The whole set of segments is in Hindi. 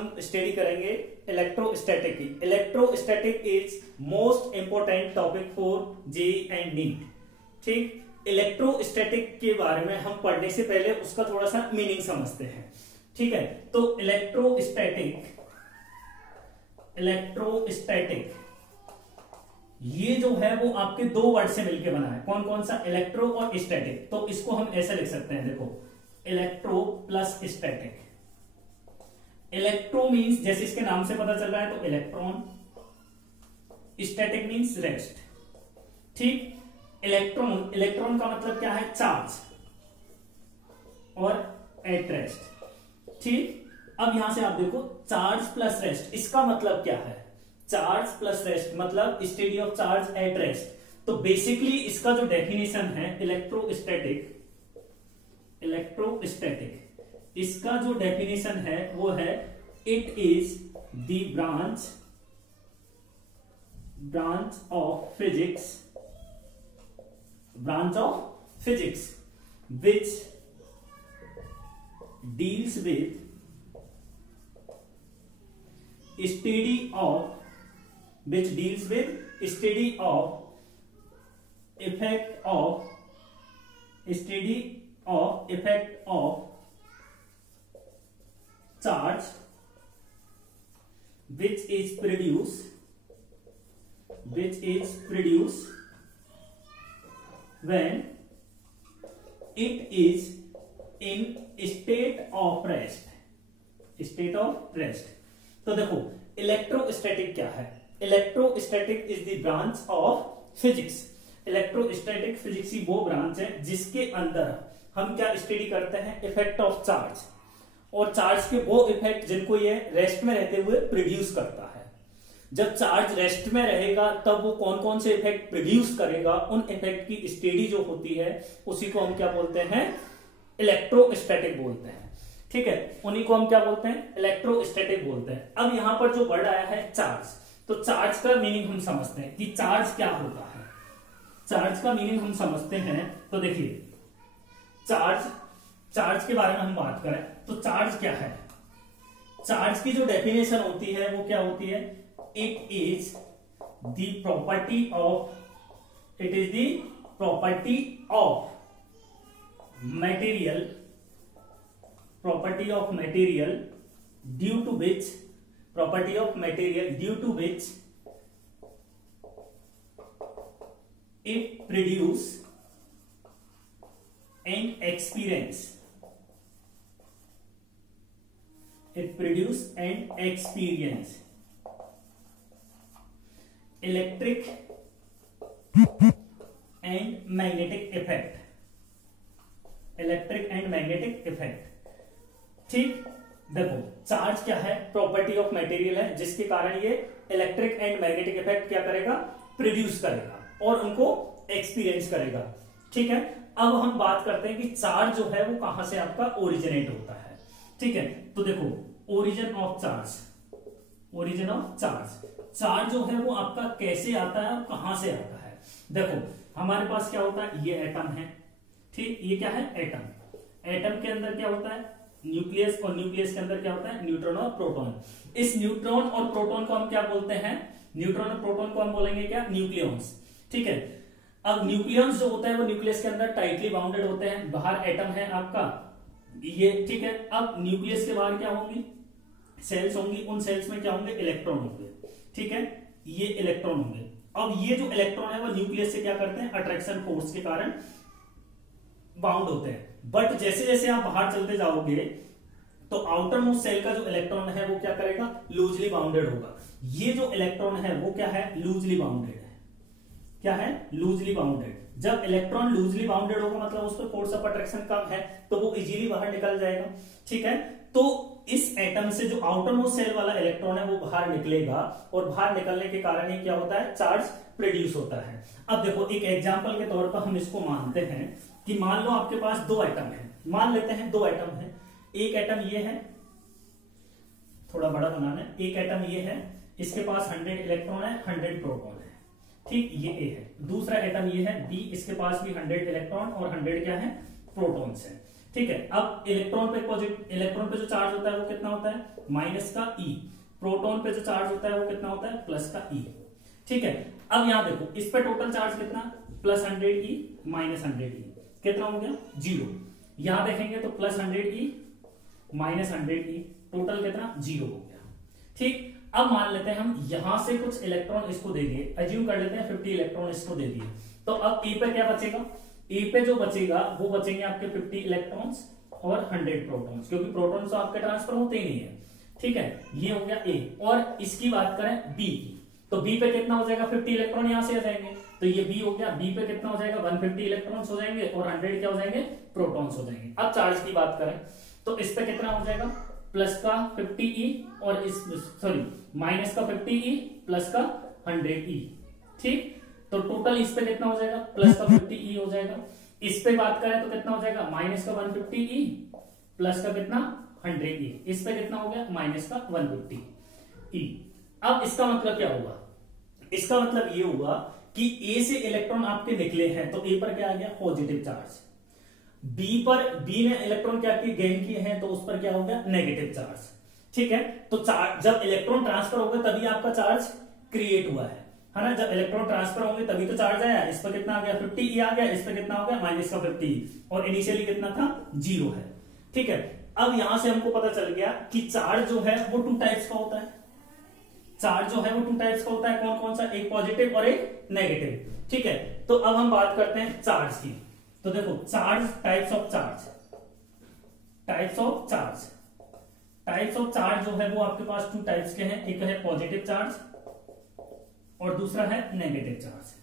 हम स्टडी करेंगे इलेक्ट्रोस्टैटिक की। Electrostatic is most important topic for JEE and NEET. ठीक, इलेक्ट्रोस्टैटिक के बारे में हम पढ़ने से पहले उसका थोड़ा सा मीनिंग समझते हैं। ठीक है, तो इलेक्ट्रोस्टैटिक ये जो है वो आपके दो वर्ड से मिलकर बना है। कौन कौन सा? इलेक्ट्रो और स्टैटिक। तो इसको हम ऐसे लिख सकते हैं, देखो, electro plus static. Electro means जैसे इसके नाम से पता चल रहा है तो इलेक्ट्रॉन, स्टैटिक मींस रेस्ट। ठीक, इलेक्ट्रॉन का मतलब क्या है? चार्ज और एट रेस्ट। ठीक, अब यहां से आप देखो, चार्ज प्लस रेस्ट, इसका मतलब क्या है? चार्ज प्लस रेस्ट मतलब study of charge at rest. तो बेसिकली इसका जो डेफिनेशन है इलेक्ट्रोस्टैटिक, इसका जो डेफिनेशन है वो है it is the branch of physics which deals with study of effect of charge which is produced when it is in state of rest। तो देखो, इलेक्ट्रोस्टैटिक क्या है? Electrostatic is the branch of physics. Electrostatic physics की वो ब्रांच है जिसके अंदर हम क्या स्टडी करते हैं? इफेक्ट ऑफ चार्ज, और चार्ज के वो इफेक्ट जिनको ये रेस्ट में रहते हुए प्रोड्यूस करता है। जब चार्ज रेस्ट में रहेगा तब वो कौन कौन से इफेक्ट प्रोड्यूस करेगा, उन इफेक्ट की स्टडी जो होती है उसी को हम क्या बोलते हैं? इलेक्ट्रोस्टैटिक बोलते हैं। ठीक है, उन्हीं को हम क्या बोलते हैं? इलेक्ट्रोस्टैटिक बोलते हैं। अब यहां पर जो वर्ड आया है चार्ज, तो चार्ज का मीनिंग हम समझते हैं कि चार्ज क्या होता है। चार्ज का मीनिंग हम समझते हैं तो देखिए, चार्ज के बारे में हम बात करें तो चार्ज क्या है? चार्ज की जो डेफिनेशन होती है वो क्या होती है? It is the property of material due to which it produce and experience electric and magnetic effect। ठीक, देखो, चार्ज क्या है? प्रॉपर्टी ऑफ मटेरियल है जिसके कारण ये इलेक्ट्रिक एंड मैग्नेटिक इफेक्ट क्या करेगा? प्रोड्यूस करेगा और उनको एक्सपीरियंस करेगा। ठीक है, अब हम बात करते हैं कि चार्ज जो है वो कहां से आपका ओरिजिनेट होता है। ठीक है, तो देखो, ओरिजिन ऑफ चार्ज जो है वो आपका कैसे आता है और कहां से आता है? देखो, हमारे पास क्या होता है? ये एटम है। ठीक, ये क्या है? एटम के अंदर क्या होता है? न्यूक्लियस, और न्यूक्लियस के अंदर क्या होता है? न्यूट्रॉन और प्रोटॉन। इस न्यूट्रॉन और प्रोटॉन को हम क्या बोलते हैं? न्यूट्रॉन और प्रोटॉन को हम बोलेंगे क्या? न्यूक्लियॉन्स। ठीक है, अब न्यूक्लियॉन्स जो होता है वो न्यूक्लियस के अंदर टाइटली बाउंडेड होते हैं। बाहर एटम है आपका ये। ठीक है, अब न्यूक्लियस के बाहर क्या होंगी? सेल्स होंगी। उन सेल्स में क्या होंगे? इलेक्ट्रॉन होंगे। ठीक है, ये इलेक्ट्रॉन होंगे। अब ये जो इलेक्ट्रॉन है वो न्यूक्लियस से क्या करते हैं? अट्रैक्शन फोर्स के कारण बाउंड होते हैं। बट जैसे जैसे आप बाहर चलते जाओगे तो आउटर मोस्ट सेल का जो इलेक्ट्रॉन है वो क्या करेगा? लूजली बाउंडेड होगा। ये जो इलेक्ट्रॉन है वो क्या है? लूजली बाउंडेड है। क्या है? Loosely bounded. जब इलेक्ट्रॉन लूजली बाउंडेड होगा मतलब उस पर फोर्स ऑफ अट्रैक्शन कम है तो वो इजीली बाहर निकल जाएगा। ठीक है, तो इस एटम से जो आउटर मोस्ट सेल वाला इलेक्ट्रॉन है वो बाहर निकलेगा, और बाहर निकलने के कारण ही क्या होता है? चार्ज प्रोड्यूस होता है। अब देखो, एक एग्जांपल के तौर पर हम इसको मानते हैं कि मान लो आपके पास दो एटम है। मान लेते हैं दो एटम है। एक एटम ये है, थोड़ा बड़ा बनाना है। एक एटम ये है, इसके पास 100 इलेक्ट्रॉन है, 100 प्रोटॉन है। ठीक, ये ए है। दूसरा एटम ये है बी, इसके पास भी 100 इलेक्ट्रॉन और 100 क्या है? प्रोटॉन्स है। ठीक है। अब इलेक्ट्रॉन पे जो चार्ज होता है वो कितना होता है, माइनस का ई। प्रोटॉन पे जो चार्ज होता है वो कितना होता है, प्लस का ई। ठीक है। अब यहां देखो, इस पे टोटल चार्ज कितना, प्लस 100 ई माइनस 100 ई, कितना हो गया, 0। यहां देखेंगे तो प्लस 100 ई माइनस 100 ई, टोटल कितना, 0 हो गया। ठीक। अब मान लेते हैं हम यहां से कुछ इलेक्ट्रॉन इसको दे दिए, अज्यूम कर लेते हैं 50 इलेक्ट्रॉन इसको दे दिए, तो अब ए पे क्या बचेगा, ए पे जो बचेगा वो बचेंगे आपके 50 इलेक्ट्रॉन्स और 100 प्रोटॉन्स, क्योंकि प्रोटॉन्स तो आपके ट्रांसफर होते ही नहीं है। ठीक है, ये हो गया ए। और इसकी बात करें बी की, तो बी पे कितना हो जाएगा, 50 इलेक्ट्रॉन यहां से आ जाएंगे, तो ये बी हो गया। बी पे कितना हो जाएगा, 150 इलेक्ट्रॉन्स हो जाएंगे और 100 क्या हो जाएंगे, प्रोटॉन्स हो जाएंगे। अब चार्ज की बात करें तो इस पे कितना हो जाएगा, प्लस का 50 ई और इस सॉरी माइनस का 50 ई प्लस का 100 ई। ठीक, तो टोटल इस पे कितना हो जाएगा, प्लस का 50 ई हो जाएगा। इस पे बात करें तो कितना हो जाएगा, माइनस का 150 ई प्लस का कितना 100 ई। इस पे कितना हो गया, माइनस का 150 ई। अब इसका मतलब क्या होगा, इसका मतलब ये होगा कि ए से इलेक्ट्रॉन आपके निकले हैं तो ए पर क्या आ गया, पॉजिटिव चार्ज। बी ने इलेक्ट्रॉन क्या किए, गेन किए हैं, तो उस पर क्या हो गया, नेगेटिव चार्ज। ठीक है, तो चार्ज जब इलेक्ट्रॉन ट्रांसफर होगा तभी आपका चार्ज क्रिएट हुआ है ना। जब इलेक्ट्रॉन ट्रांसफर होंगे तभी तो चार्ज आया। इस पर कितना आ गया, 50 ई आ गया, इस पर कितना हो गया, माइनस का 50 और इनिशियली कितना था, 0 है। ठीक है, अब यहां से हमको पता चल गया कि चार्ज जो है वो 2 टाइप्स का होता है। चार्ज जो है वो 2 टाइप्स का होता है, कौन कौन सा, एक पॉजिटिव और एक नेगेटिव। ठीक है, तो अब हम बात करते हैं चार्ज की। तो देखो charge, types of charge, types of charge, types of charge जो है वो आपके पास 2 टाइप्स के हैं, एक है पॉजिटिव चार्ज और दूसरा है नेगेटिव चार्ज।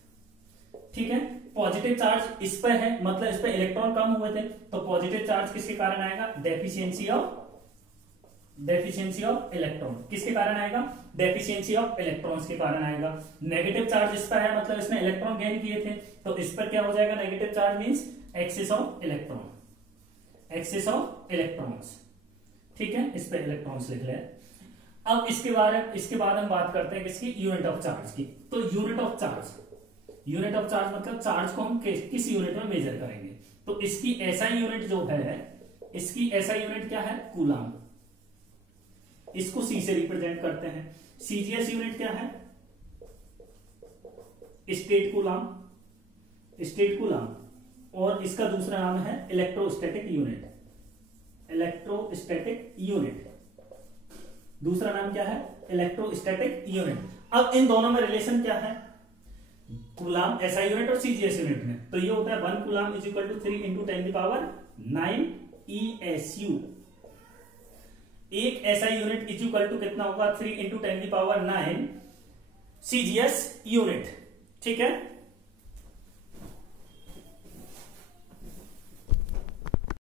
ठीक है, पॉजिटिव चार्ज इस पे है, मतलब इस पे इलेक्ट्रॉन कम हुए थे, तो पॉजिटिव चार्ज किसके कारण आएगा, डेफिशिएंसी ऑफ इलेक्ट्रॉन। किसके कारण आएगा, डेफिशिएंसी ऑफ इलेक्ट्रॉन्स के कारण आएगा। नेगेटिव चार्ज इस पर है, मतलब इसने इलेक्ट्रॉन गेन किए थे, तो इस पर क्या हो जाएगा, negative charge means excess of electron, excess of electrons. ठीक है, इस पे इलेक्ट्रॉन्स लिख ले। अब इसके बाद हम बात करते हैं किसकी, यूनिट ऑफ चार्ज की। तो यूनिट ऑफ चार्ज मतलब चार्ज को हम किस यूनिट में मेजर करेंगे, तो इसकी एसआई यूनिट जो है, इसकी एसआई यूनिट क्या है, कूलाम। इसको सी से रिप्रेजेंट करते हैं। सीजीएस यूनिट क्या है, स्टेट कूलाम, स्टेट कूलाम। और इसका दूसरा नाम है इलेक्ट्रोस्टैटिक यूनिट, इलेक्ट्रोस्टैटिक यूनिट। दूसरा नाम क्या है, इलेक्ट्रोस्टैटिक यूनिट। अब इन दोनों में रिलेशन क्या है, कूलाम एसआई यूनिट और सीजीएस यूनिट में, तो ये होता है 1 coulomb is equal to 3 × 10⁹ ESU। एक SI unit is equal to कितना होगा, 3 × 10⁹ CGS यूनिट। ठीक है,